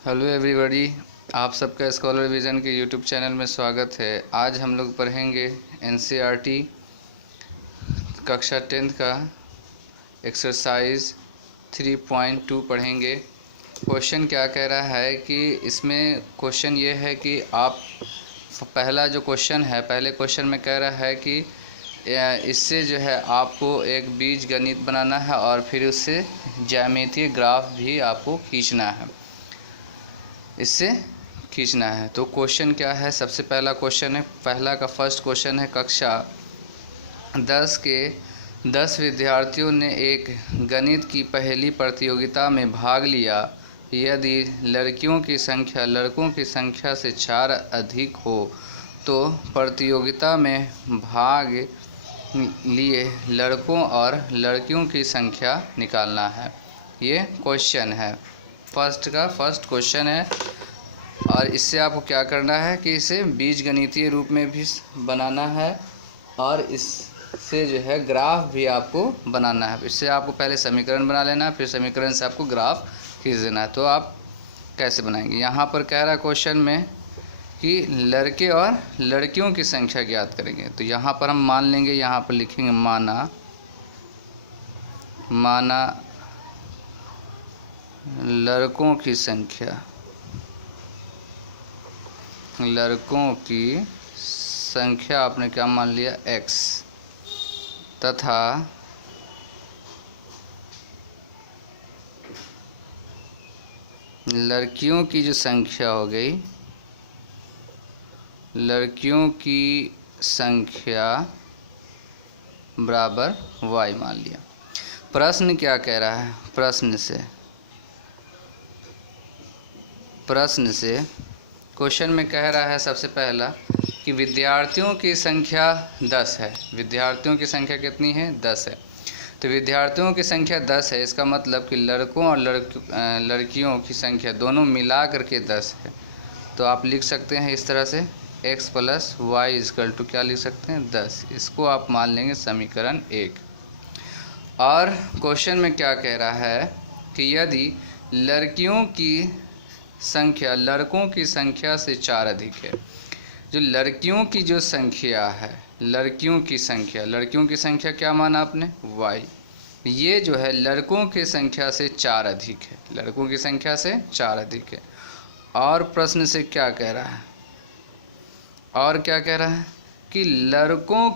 Hello everybody, आप सबका scholar vision के यूट्यूब चैनल में स्वागत है। आज हम लोग पढ़ेंगे एनसीईआरटी कक्षा 10th का एक्सरसाइज 3.2 पढ़ेंगे। क्वेश्चन क्या कह रहा है कि इसमें क्वेश्चन ये है कि आप पहला जो क्वेश्चन है, पहले क्वेश्चन में कह रहा है कि इससे जो है आपको एक बीज गणित बनाना है और फिर उससे ज्यामितीय ग्राफ भी आपको खींचना है, इससे खींचना है। तो क्वेश्चन क्या है, सबसे पहला क्वेश्चन है, पहला का फर्स्ट क्वेश्चन है, कक्षा 10 के 10 विद्यार्थियों ने एक गणित की पहली प्रतियोगिता में भाग लिया। यदि लड़कियों की संख्या लड़कों की संख्या से 4 अधिक हो तो प्रतियोगिता में भाग लिए लड़कों और लड़कियों की संख्या निकालना है। ये क्वेश्चन है, फर्स्ट क्वेश्चन है। और इससे आपको क्या करना है कि इसे बीजगणितीय रूप में भी बनाना है और इससे जो है ग्राफ भी आपको बनाना है। इससे आपको पहले समीकरण बना लेना है, फिर समीकरण से आपको ग्राफ खींच देना है। तो आप कैसे बनाएंगे, यहाँ पर कह रहा है क्वेश्चन में कि लड़के और लड़कियों की संख्या ज्ञात करेंगे। तो यहाँ पर हम मान लेंगे, यहाँ पर लिखेंगे माना लड़कों की संख्या आपने क्या मान लिया, x, तथा लड़कियों की जो संख्या हो गई, लड़कियों की संख्या बराबर y मान लिया। प्रश्न क्या कह रहा है, प्रश्न से क्वेश्चन में कह रहा है सबसे पहला कि विद्यार्थियों की संख्या 10 है। विद्यार्थियों की संख्या कितनी है, 10 है। तो विद्यार्थियों की संख्या 10 है, इसका मतलब कि लड़कों और लड़कियों की संख्या दोनों मिला करके 10 है। तो आप लिख सकते हैं इस तरह से, x plus y equal to क्या लिख सकते हैं, 10। इसको आप मान लेंगे समीकरण 1। और क्वेश्चन में क्या कह रहा है कि यदि लड़कियों की संख्या लड़कों की संख्या से 4 अधिक है। जो लड़कियों की जो संख्या है, लड़कियों की संख्या क्या माना आपने, y। ये जो है लड़कों की संख्या से 4 अधिक है, लड़कों की संख्या से 4 अधिक है। और प्रश्न से क्या कह रहा है, और क्या कह रहा है कि लड़कियों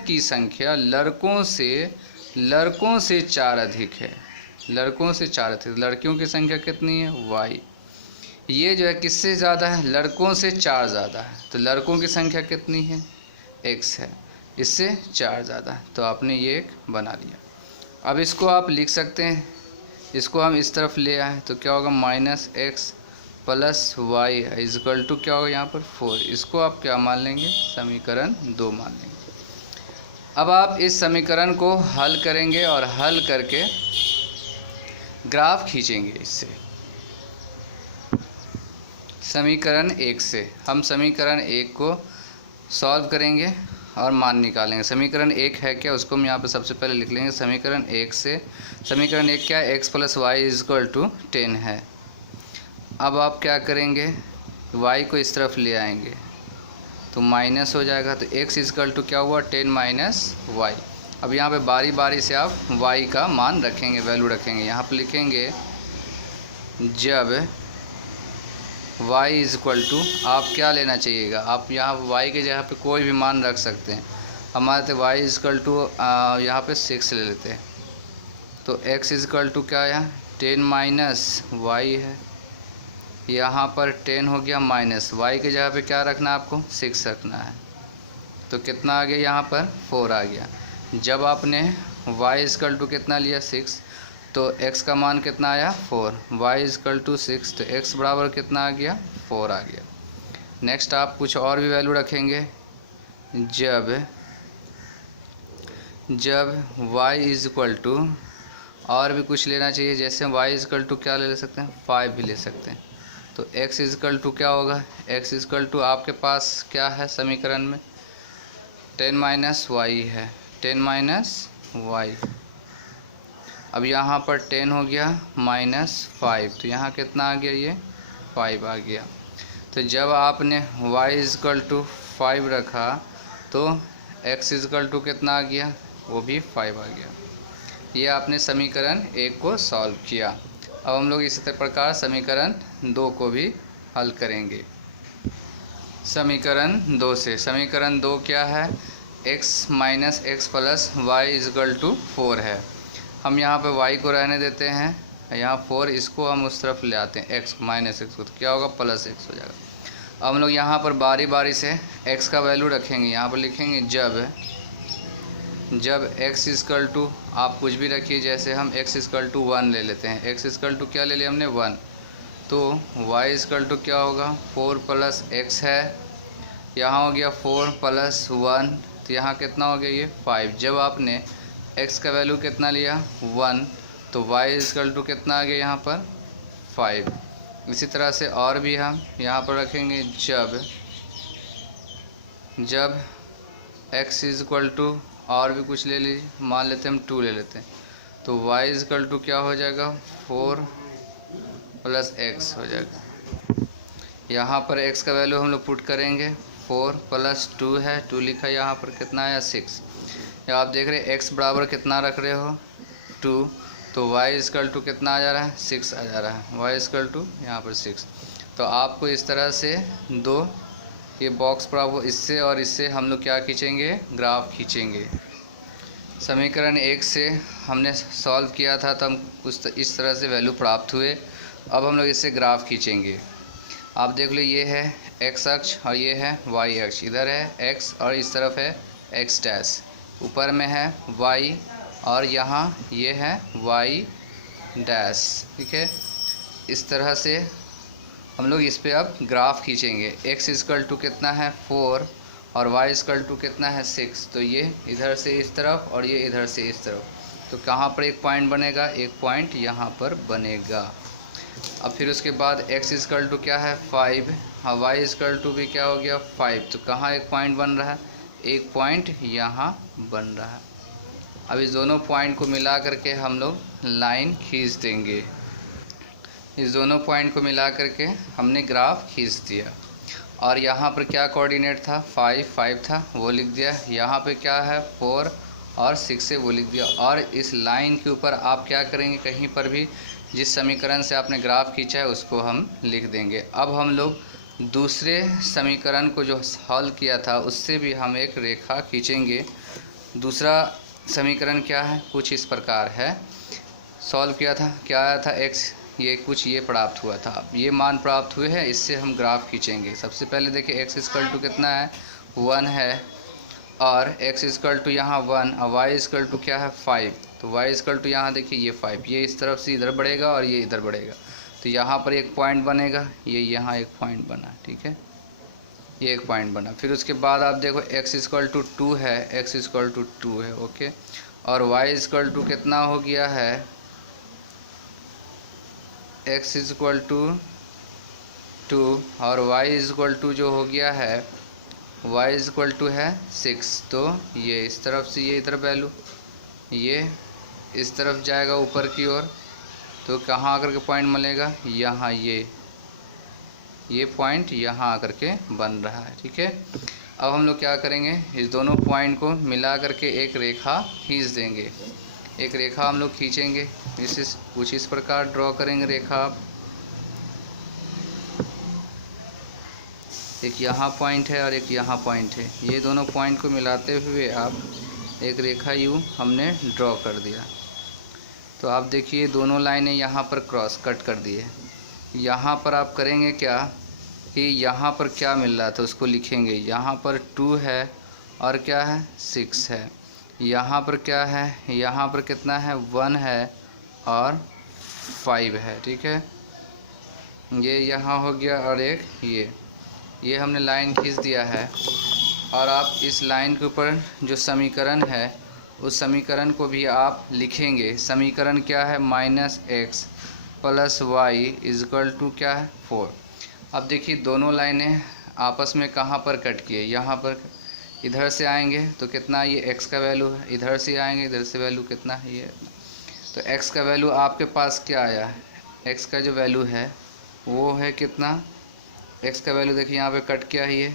की संख्या लड़कों से 4 अधिक है, लड़कों से 4 अधिक। लड़कियों की संख्या कितनी है, y। ये जो है किससे ज़्यादा है, लड़कों से 4 ज़्यादा है। तो लड़कों की संख्या कितनी है, x है, इससे 4 ज़्यादा है। तो आपने ये एक बना लिया। अब इसको आप लिख सकते हैं, इसको हम इस तरफ ले आए तो क्या होगा, -x plus y equal to क्या होगा यहाँ पर 4। इसको आप क्या मान लेंगे, समीकरण 2 मान लेंगे। अब आप इस समीकरण को हल करेंगे और हल करके ग्राफ खींचेंगे। इससे समीकरण 1 से हम समीकरण 1 को सॉल्व करेंगे और मान निकालेंगे। समीकरण 1 है क्या, उसको हम यहाँ पर सबसे पहले लिख लेंगे। समीकरण 1 से, समीकरण 1 क्या है, x plus y is equal to 10 है। अब आप क्या करेंगे, y को इस तरफ ले आएंगे तो माइनस हो जाएगा। तो x इजक्वल टू क्या हुआ, 10 माइनस वाई। अब यहाँ पे बारी बारी से आप y का मान रखेंगे, वैल्यू रखेंगे। यहाँ पर लिखेंगे जब y इज इक्वल टू, आप क्या लेना चाहिएगा, आप यहाँ y के जगह पे कोई भी मान रख सकते हैं। हमारे तो y इज इक्वल टू यहाँ पे 6 ले लेते हैं। तो x इज इक्वल टू क्या है, 10 माइनस वाई है। यहाँ पर 10 हो गया माइनस, y के जगह पे क्या रखना है, आपको 6 रखना है। तो कितना आ गया, यहाँ पर 4 आ गया। जब आपने y इज इक्वल टू कितना लिया, 6, तो x का मान कितना आया, 4। y इजकल टू 6, तो x बराबर कितना आ गया, 4 आ गया। नेक्स्ट आप कुछ और भी वैल्यू रखेंगे। जब y इज इक्वल टू, और भी कुछ लेना चाहिए, जैसे y इजकल टू क्या ले सकते हैं, 5 भी ले सकते हैं। तो x इजकल टू क्या होगा, x इजकल टू आपके पास क्या है समीकरण में, 10 माइनस वाई है, 10 माइनस वाई। अब यहाँ पर 10 हो गया -5, तो यहाँ कितना आ गया, ये 5 आ गया। तो जब आपने y = 5 रखा तो x = कितना आ गया, वो भी 5 आ गया। ये आपने समीकरण 1 को सॉल्व किया। अब हम लोग इसी प्रकार समीकरण 2 को भी हल करेंगे। समीकरण 2 से, समीकरण 2 क्या है, x - x + y = 4 है। हम यहाँ पे y को रहने देते हैं, यहाँ 4, इसको हम उस तरफ ले आते हैं x -x को, तो क्या होगा, +x हो जाएगा। अब हम लोग यहाँ पर बारी बारी से x का वैल्यू रखेंगे। यहाँ पर लिखेंगे जब x = आप कुछ भी रखिए, जैसे हम x = 1 ले लेते हैं। x = क्या ले लिया हमने, 1, तो y = क्या होगा, 4 + x है। यहाँ हो गया 4 + 1, तो यहाँ कितना हो गया, ये 5। जब आपने x का वैल्यू कितना लिया, 1, तो y = कितना आ गया, यहाँ पर 5। इसी तरह से और भी हम यहाँ पर रखेंगे, जब x = और भी कुछ ले लीजिए, मान लेते हैं हम 2 ले लेते हैं, तो y = क्या हो जाएगा, 4 + x हो जाएगा। यहाँ पर x का वैल्यू हम लोग पुट करेंगे, 4 + 2 है, 2 लिखा, यहाँ पर कितना आया, 6। या आप देख रहे हैं x बराबर कितना रख रहे हो, 2, तो y = कितना आ जा रहा है, 6 आ जा रहा है। y = यहाँ पर 6। तो आपको इस तरह से दो ये बॉक्स पर आपको इससे और इससे हम लोग क्या खींचेंगे, ग्राफ खींचेंगे। समीकरण 1 से हमने सॉल्व किया था, तो हम कुछ इस तरह से वैल्यू प्राप्त हुए। अब हम लोग इससे ग्राफ खींचेंगे। आप देख लो, ये है x अक्ष और ये है y अक्ष। इधर है x और इस तरफ है x', ऊपर में है y और यहाँ ये है y', ठीक है। इस तरह से हम लोग इस पे अब ग्राफ खींचेंगे। x = कितना है, 4, और y = कितना है, 6। तो ये इधर से इस तरफ और ये इधर से इस तरफ, तो कहाँ पर एक पॉइंट बनेगा, एक पॉइंट यहाँ पर बनेगा। अब फिर उसके बाद x = क्या है, 5, हाँ y = भी क्या हो गया, 5, तो कहाँ एक पॉइंट बन रहा है, एक पॉइंट यहाँ बन रहा है। अब इस दोनों पॉइंट को मिला करके हम लोग लाइन खींच देंगे। इस दोनों पॉइंट को मिला करके हमने ग्राफ खींच दिया। और यहाँ पर क्या कोऑर्डिनेट था, 5 था, वो लिख दिया। यहाँ पे क्या है, 4 और 6 है, वो लिख दिया। और इस लाइन के ऊपर आप क्या करेंगे, कहीं पर भी जिस समीकरण से आपने ग्राफ खींचा है उसको हम लिख देंगे। अब हम लोग दूसरे समीकरण को जो हल किया था उससे भी हम एक रेखा खींचेंगे। दूसरा समीकरण क्या है, कुछ इस प्रकार है। सॉल्व किया था, क्या आया था, x, ये कुछ ये प्राप्त हुआ था। अब ये मान प्राप्त हुए हैं, इससे हम ग्राफ खींचेंगे। सबसे पहले देखिए x = कितना है, 1 है, और x = यहाँ 1 और y = क्या है, 5। तो y = यहाँ देखिए ये 5, ये इस तरफ से इधर बढ़ेगा और ये इधर बढ़ेगा, तो यहाँ पर एक पॉइंट बनेगा, ये यहाँ एक पॉइंट बना, ठीक है, ये एक पॉइंट बना। फिर उसके बाद आप देखो x = 2 है, x = 2 है, ओके, और y = कितना हो गया है, x = 2 और y = जो हो गया है, y = है 6। तो ये इस तरफ से ये इधर वैल्यू, ये इस तरफ जाएगा ऊपर की ओर, तो कहाँ आकर के पॉइंट मिलेगा, यहाँ ये पॉइंट यहाँ आकर के बन रहा है, ठीक है। अब हम लोग क्या करेंगे, इस दोनों पॉइंट को मिला करके एक रेखा खींच देंगे। एक रेखा हम लोग खींचेंगे, कुछ इस प्रकार ड्रॉ करेंगे रेखा आप। एक यहाँ पॉइंट है और एक यहाँ पॉइंट है, ये दोनों पॉइंट को मिलाते हुए आप एक रेखा यूँ हमने ड्रॉ कर दिया। तो आप देखिए दोनों लाइनें यहाँ पर क्रॉस कट कर दिए। यहाँ पर आप करेंगे क्या कि यहाँ पर क्या मिल रहा था उसको लिखेंगे। यहाँ पर 2 है और क्या है, 6 है। यहाँ पर क्या है, यहाँ पर कितना है, 1 है और 5 है, ठीक है। ये यहाँ हो गया और एक ये हमने लाइन खींच दिया है। और आप इस लाइन के ऊपर जो समीकरण है उस समीकरण को भी आप लिखेंगे। समीकरण क्या है, -x + y = क्या है, 4। अब देखिए दोनों लाइनें आपस में कहाँ पर कट किए, यहाँ पर। इधर से आएंगे तो कितना, ये x का वैल्यू है, इधर से आएंगे इधर से वैल्यू कितना है, ये तो x का वैल्यू आपके पास क्या आया है, x का जो वैल्यू है वो है कितना, x का वैल्यू देखिए यहाँ पे कट क्या ही है,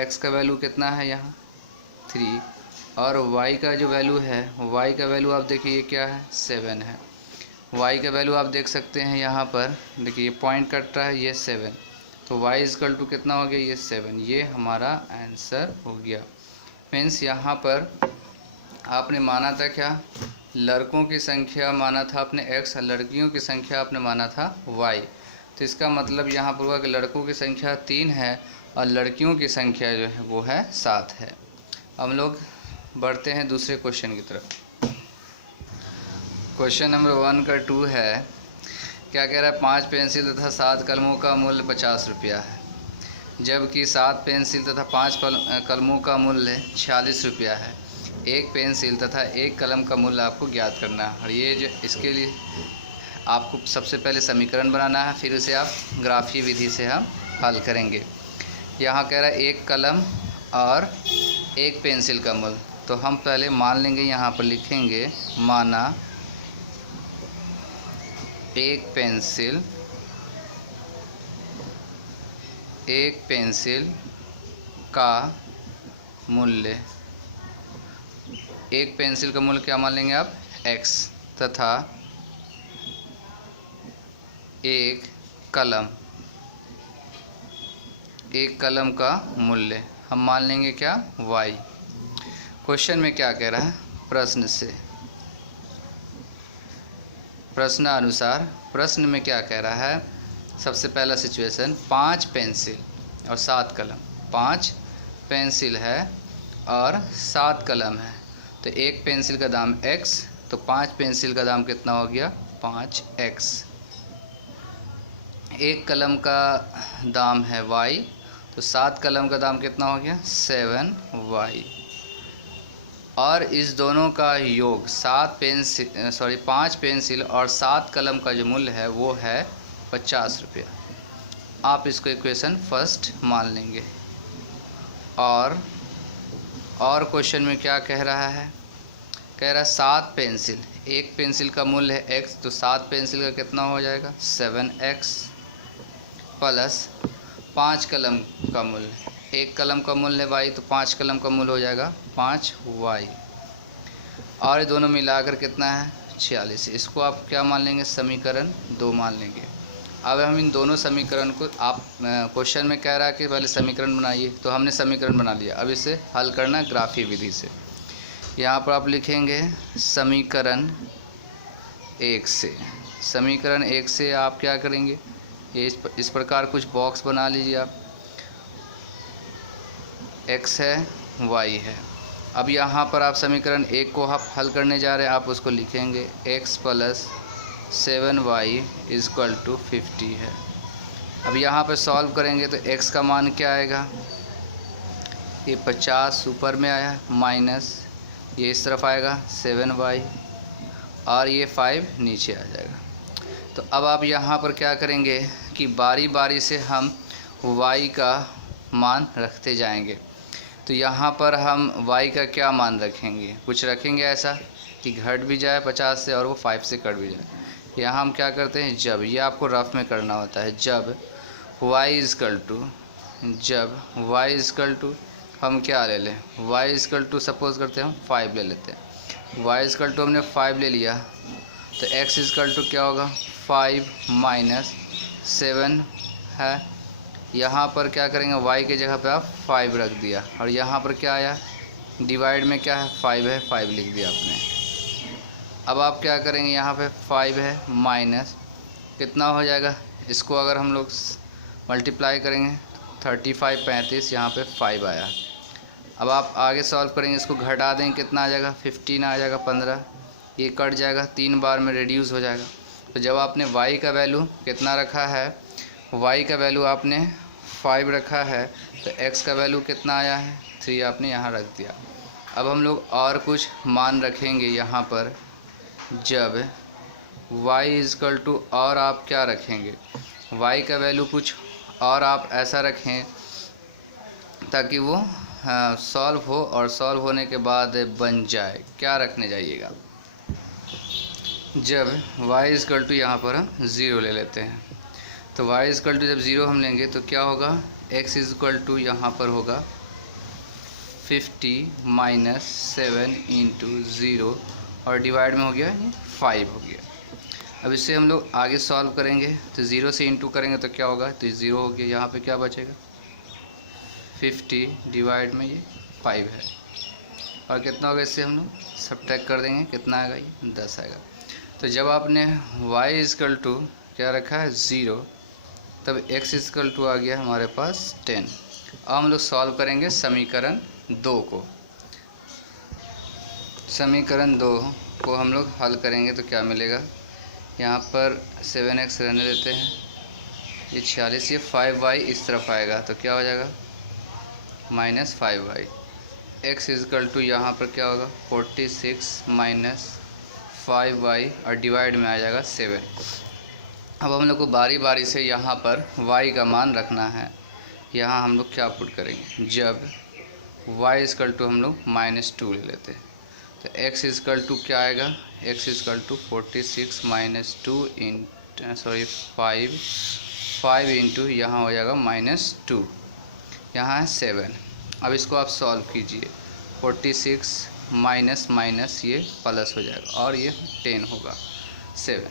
x का वैल्यू कितना है यहाँ 3, और y का जो वैल्यू है, y का वैल्यू आप देखिए ये क्या है 7 है। y का वैल्यू आप देख सकते हैं यहाँ पर, देखिए ये पॉइंट कट रहा है ये 7, तो y इक्वल टू कितना हो गया ये 7, ये हमारा आंसर हो गया। मीन्स यहाँ पर आपने माना था क्या, लड़कों की संख्या माना था आपने x और लड़कियों की संख्या आपने माना था y। तो इसका मतलब यहाँ पर हुआ कि लड़कों की संख्या 3 है और लड़कियों की संख्या जो है वो है 7 है। हम लोग बढ़ते हैं दूसरे क्वेश्चन की तरफ। क्वेश्चन नंबर 1 का 2 है, क्या कह रहा है 5 पेंसिल तथा 7 कलमों का मूल्य 50 रुपया है, जबकि 7 पेंसिल तथा 5 कलमों का मूल्य 46 रुपया है। एक पेंसिल तथा एक कलम का मूल्य आपको ज्ञात करना है। और ये जो इसके लिए आपको सबसे पहले समीकरण बनाना है, फिर उसे आप ग्राफीय विधि से हम हल करेंगे। यहाँ कह रहा है एक कलम और एक पेंसिल का मूल्य, तो हम पहले मान लेंगे, यहाँ पर लिखेंगे माना एक पेंसिल का मूल्य, एक पेंसिल का मूल्य क्या मान लेंगे आप x, तथा एक कलम का मूल्य हम मान लेंगे क्या y। क्वेश्चन में क्या कह रहा है, प्रश्नानुसार प्रश्न में क्या कह रहा है, सबसे पहला सिचुएशन 5 पेंसिल और 7 कलम, 5 पेंसिल है और 7 कलम है, तो एक पेंसिल का दाम x, तो 5 पेंसिल का दाम कितना हो गया 5x। एक कलम का दाम है y, तो 7 कलम का दाम कितना हो गया 7y। और इस दोनों का योग 5 पेंसिल और 7 कलम का जो मूल्य है वो है 50 रुपया। आप इसको इक्वेशन फर्स्ट मान लेंगे। और क्वेश्चन में क्या कह रहा है, कह रहा है 7 पेंसिल, एक पेंसिल का मूल्य है x, तो 7 पेंसिल का कितना हो जाएगा 7x, प्लस 5 कलम का मूल्य, एक कलम का मूल्य है y, तो 5 कलम का मूल्य हो जाएगा 5y, और ये दोनों मिलाकर कितना है 46। इसको आप क्या मान लेंगे समीकरण 2 मान लेंगे। अब हम इन दोनों समीकरण को, आप क्वेश्चन में कह रहा है कि पहले समीकरण बनाइए, तो हमने समीकरण बना लिया। अब इसे हल करना ग्राफीय विधि से। यहाँ पर आप लिखेंगे समीकरण 1 से, समीकरण 1 से आप क्या करेंगे, ये इस प्रकार कुछ बॉक्स बना लीजिए आप, x है y है। अब यहाँ पर आप समीकरण 1 को आप हल करने जा रहे हैं, आप उसको लिखेंगे x plus 7y equal to 50 है। अब यहाँ पर सॉल्व करेंगे तो x का मान क्या आएगा, ये 50 ऊपर में आया, माइनस ये इस तरफ आएगा 7y, और ये 5 नीचे आ जाएगा। तो अब आप यहाँ पर क्या करेंगे कि बारी बारी से हम y का मान रखते जाएंगे। तो यहाँ पर हम y का क्या मान रखेंगे, कुछ रखेंगे ऐसा कि घट भी जाए 50 से और वो 5 से कट भी जाए। यहाँ हम क्या करते हैं, जब, ये आपको रफ में करना होता है, जब y इक्वल टू हम क्या ले लें, y इक्वल टू सपोज़ करते हैं हम 5 ले लेते हैं, y इक्वल टू हमने 5 ले लिया, तो x इक्वल टू क्या होगा 5 माइनस 7 है। यहाँ पर क्या करेंगे, y के जगह पे आप 5 रख दिया, और यहाँ पर क्या आया, डिवाइड में क्या है 5 है, 5 लिख दिया आपने। अब आप क्या करेंगे, यहाँ पे 5 है माइनस कितना हो जाएगा, इसको अगर हम लोग मल्टीप्लाई करेंगे 35 35, यहाँ पे 5 आया। अब आप आगे सॉल्व करेंगे, इसको घटा देंगे कितना आ जाएगा 15 आ जाएगा, 15 ये कट जाएगा, 3 बार में रिड्यूस हो जाएगा। तो जब आपने y का वैल्यू कितना रखा है, y का वैल्यू आपने 5 रखा है, तो x का वैल्यू कितना आया है 3 आपने यहाँ रख दिया। अब हम लोग और कुछ मान रखेंगे यहाँ पर, जब y इक्वल टू, और आप क्या रखेंगे, y का वैल्यू कुछ और आप ऐसा रखें ताकि वो सॉल्व हो, और सॉल्व होने के बाद बन जाए। क्या रखने जाइएगा, जब y इजकल टू यहाँ पर हम 0 ले लेते हैं, तो y इजकल टू जब 0 हम लेंगे तो क्या होगा, x इजकल टू यहाँ पर होगा 50 माइनस 7 इंटू 0 और डिवाइड में हो गया ये 5 हो गया। अब इससे हम लोग आगे सॉल्व करेंगे तो 0 से इंटू करेंगे तो क्या होगा, तो 0 हो गया। यहाँ पे क्या बचेगा, 50 डिवाइड में ये 5 है और कितना होगा, इससे हम लोग सब्ट्रैक्ट कर देंगे, कितना आएगा, ये 10 आएगा। तो जब आपने y इजकल टू क्या रखा है 0, तब x इजकल टू आ गया हमारे पास 10। अब हम लोग सॉल्व करेंगे समीकरण 2 को। समीकरण 2 को हम लोग हल करेंगे तो क्या मिलेगा, यहाँ पर 7x रहने देते हैं, ये 46, ये 5y इस तरफ आएगा तो क्या हो जाएगा minus 5y। x equal to यहाँ पर क्या होगा 46 माइनस 5y और डिवाइड में आ जाएगा 7। अब हम लोग को बारी बारी से यहाँ पर y का मान रखना है। यहाँ हम लोग क्या पुट करेंगे, जब y इजकल टू हम लोग -2 ले लेते हैं तो x इजकल टू क्या आएगा, x equal to 46 minus 2 5 into यहाँ हो जाएगा -2, यहाँ है 7। अब इसको आप सॉल्व कीजिए, 46 माइनस माइनस ये प्लस हो जाएगा और ये 10 होगा 7।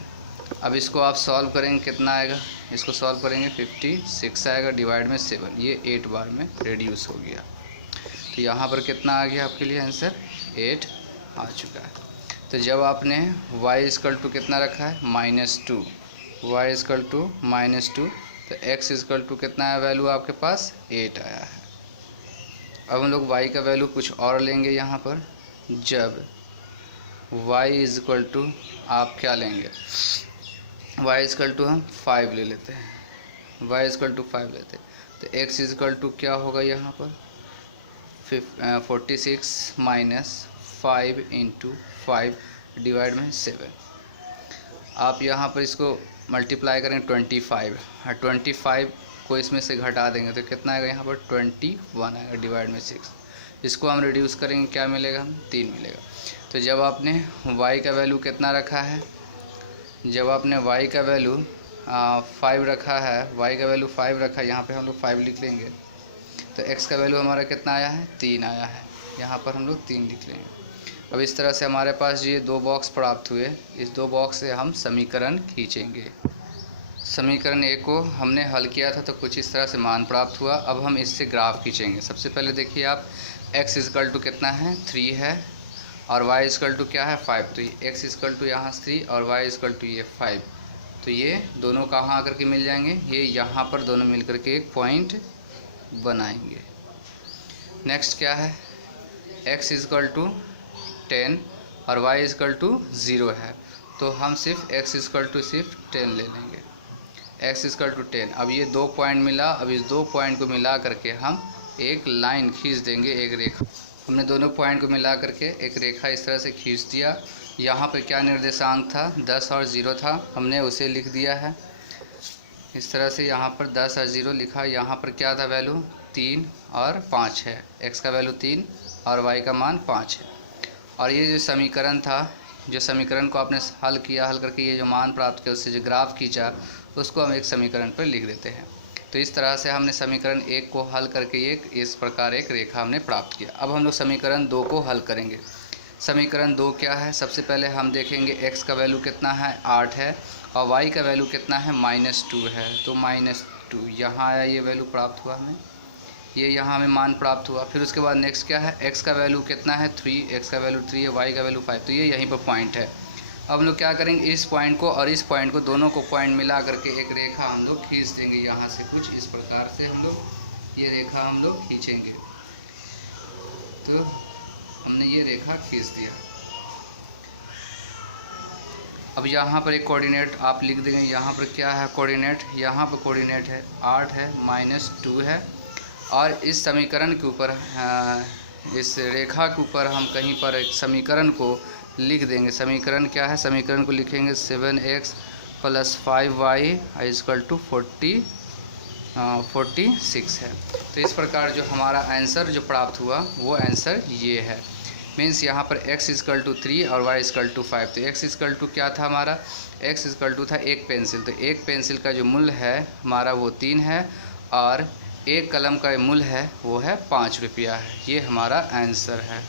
अब इसको आप सॉल्व करेंगे, कितना आएगा, इसको सॉल्व करेंगे 56 आएगा डिवाइड में 7, ये 8 बार में रिड्यूस हो गया। तो यहाँ पर कितना आ गया आपके लिए आंसर, 8 आ चुका है। तो जब आपने y इजकल टू कितना रखा है -2, y इजकल टू -2, तो x इजकल टू कितना है वैल्यू आपके पास 8 आया है। अब हम लोग y का वैल्यू कुछ और लेंगे यहाँ पर, जब y इजकल टू आप क्या लेंगे, y इजकल टू हम 5 ले लेते हैं, y इजकल टू 5 लेते हैं तो x इजकल टू क्या होगा यहाँ पर 46 माइनस 5 इंटू 5 डिवाइड में 7। आप यहाँ पर इसको मल्टीप्लाई करें 25 और 25 को इसमें से घटा देंगे तो कितना आएगा, यहाँ पर 21 आएगा डिवाइड में 6। इसको हम रिड्यूस करेंगे, क्या मिलेगा, 3 मिलेगा। तो जब आपने y का वैल्यू कितना रखा है, जब आपने y का वैल्यू 5 रखा है, y का वैल्यू 5 रखा है, यहाँ पे हम लोग 5 लिख लेंगे तो x का वैल्यू हमारा कितना आया है, 3 आया है, यहाँ पर हम लोग 3 लिख लेंगे। अब इस तरह से हमारे पास ये 2 बॉक्स प्राप्त हुए, इस 2 बॉक्स से हम समीकरण खींचेंगे। समीकरण 1 को हमने हल किया था तो कुछ इस तरह से मान प्राप्त हुआ। अब हम इससे ग्राफ खींचेंगे। सबसे पहले देखिए आप, x इजकल टू कितना है 3 है और y इजकल टू क्या है 5, तो x इजकल टू यहाँ 3 और y इजकल टू ये 5, तो ये दोनों कहाँ आकर के मिल जाएंगे, ये यहाँ पर दोनों मिल कर के एक पॉइंट बनाएंगे। नेक्स्ट क्या है, x इजकल टू 10 और y इजकल टू 0 है तो हम सिर्फ x इजकल टू सिर्फ 10 ले लेंगे, x इजकल टू 10। अब ये 2 पॉइंट मिला, अब इस 2 पॉइंट को मिला करके हम एक लाइन खींच देंगे, एक रेखा। हमने दोनों पॉइंट को मिला करके एक रेखा इस तरह से खींच दिया। यहाँ पे क्या निर्देशांक था, 10 और 0 था, हमने उसे लिख दिया है इस तरह से। यहाँ पर 10 और 0 लिखा, यहाँ पर क्या था वैल्यू 3 और 5 है, x का वैल्यू 3 और y का मान 5 है। और ये जो समीकरण था, जो समीकरण को आपने हल किया, हल करके ये जो मान प्राप्त किया उससे जो ग्राफ खींचा उसको हम एक समीकरण पर लिख देते हैं। तो इस तरह से हमने समीकरण 1 को हल करके एक इस प्रकार एक रेखा हमने प्राप्त किया। अब हम लोग समीकरण 2 को हल करेंगे। समीकरण 2 क्या है, सबसे पहले हम देखेंगे x का वैल्यू कितना है 8 है और y का वैल्यू कितना है -2 है, तो -2 यहाँ आया, ये वैल्यू प्राप्त हुआ हमें, ये यहाँ हमें मान प्राप्त हुआ। फिर उसके बाद नेक्स्ट क्या है, x का वैल्यू कितना है 3, x का वैल्यू 3 है, y का वैल्यू 5, तो ये यहीं पर पॉइंट है। अब हम लोग क्या करेंगे, इस पॉइंट को और इस पॉइंट को, दोनों को पॉइंट मिला करके एक रेखा हम लोग खींच देंगे। यहाँ से कुछ इस प्रकार से हम लोग ये रेखा हम लोग खींचेंगे। तो हमने ये रेखा खींच दिया। अब यहाँ पर एक कोऑर्डिनेट आप लिख देंगे, यहाँ पर क्या है कोऑर्डिनेट, यहाँ पर कोऑर्डिनेट है 8 है, -2 है और इस समीकरण के ऊपर, इस रेखा के ऊपर हम कहीं पर एक समीकरण को लिख देंगे। समीकरण क्या है, समीकरण को लिखेंगे 7x + 5y = 46 है। तो इस प्रकार जो हमारा आंसर जो प्राप्त हुआ वो आंसर ये है। मीन्स यहाँ पर x इक्वल टू 3 और y इक्वल टू 5। तो x इक्वल टू क्या था हमारा, x इक्वल टू था एक पेंसिल। तो एक पेंसिल का जो मूल्य है हमारा वो 3 है और एक कलम का मूल्य है वो है 5 रुपया है। ये हमारा आंसर है।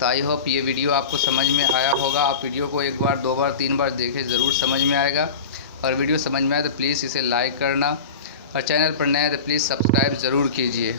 तो आई होप ये वीडियो आपको समझ में आया होगा। आप वीडियो को एक बार, दो बार, तीन बार देखें, ज़रूर समझ में आएगा। और वीडियो समझ में आए तो प्लीज़ इसे लाइक करना और चैनल पर नए हैं तो प्लीज़ सब्सक्राइब ज़रूर कीजिए।